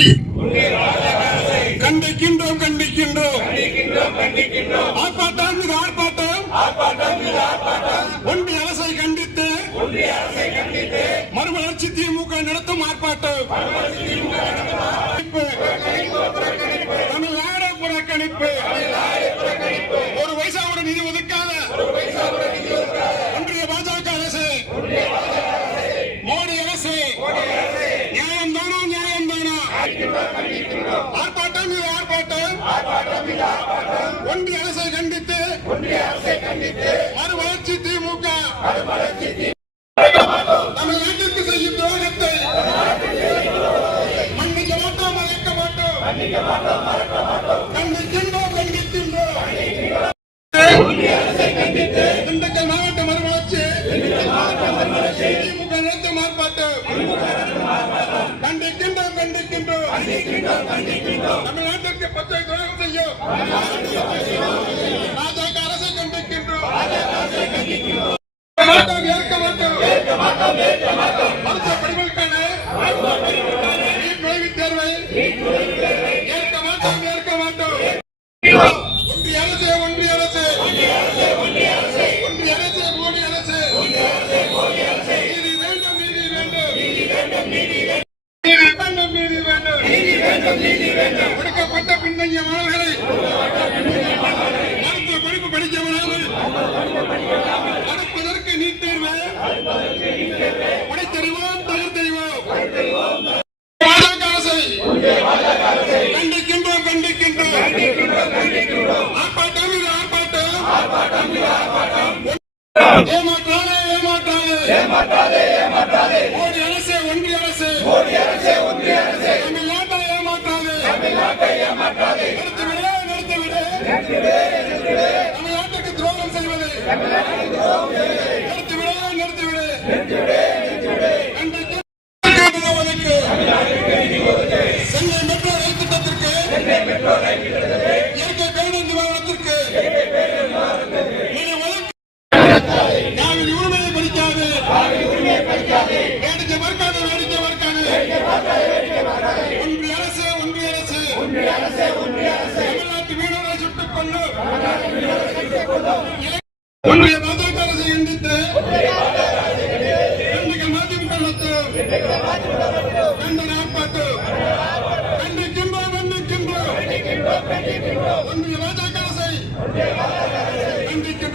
அரசை கண்டிக்கின்றோம் கண்டிக்கின்றோம். ஆர்ப்பாட்டம் இது ஆர்ப்பாட்டம். ஒன்றிய அரசை கண்டித்து மறுமலர்ச்சி திமுக நடத்தும் ஆர்ப்பாட்டம். தமிழ்நாடு புறக்கணிப்பு. ஒரு பைசாவோட நிதி ஒதுக்காத ஒன்றிய பாஜக அரசு, மோடி அரசு நியாயம் தானா நியாயம் தானா? ஆர்ப்பாட்டம் இது ஆர்ப்பாட்டம். ஒன்றிய அரசை கண்டித்து மறுமலர்ச்சி திமுக தமிழ்நாட்டிற்கு செய்யும் துரோகத்தை மன்னிக்க மாட்டோம் மறக்க மாட்டோம். கண்டிக்கின்றோம் கண்டிக்கின்றோம். திண்டுக்கல் மாவட்ட மறுமலர்ச்சி திமுக நடத்தும் ஆர்ப்பாட்டம். கண்டிக்கின்றோம் கண்டிக்கின்றோம். தமிழ்நாட்டிற்கு பச்சை துரோகம் செய்யும் பாஜக அரசை கண்டிக்கின்றோம். ஏற்க மாட்டோம். மருத்துவ படிப்புகளுக்கான நீட் நுழைவுத் தேர்வை ஏற்க மாட்டோம் ஏற்க மாட்டோம். ஒன்றிய அரசு ஒன்றிய அரசு ஒன்றிய அரசு மோடி அரசு நீதி வேண்டும் நீதி வேண்டும் நீதி வேண்டும். ஒடுக்கப்பட்ட பின்தங்கிய மாணவர்களை மருத்துவ படிப்பு படிக்க முடியாமல் நடப்பதற்கு நீட் தேர்வு உடைத்தறிவோம் தகர்த்தறிவோம். பாஜக அரசை கண்டிக்கின்றோம் கண்டிக்கின்றோம். ஆர்ப்பாட்டம் இது ஆர்ப்பாட்டம். ஏமாற்றாதே ஏமாற்றாதே மோடி அரசு ஒன்றிய அரசு தமிழ்நாட்டை ஏமாற்றாதே. நிறுத்திவிடு தமிழ்நாட்டுக்கு துரோகம் செய்வது நிறுத்திவிடு. சென்னை மெட்ரோ ரயில் திட்டத்திற்கு இயற்கை பேரிடர் நிவாரணத்திற்கு உரிமையை படிக்காது. வேடிக்கை மறுக்காது. ஒன்றிய அரசு தமிழ்நாட்டு மீனவரை சுட்டுக் கொள்ளும். ஒன்றிய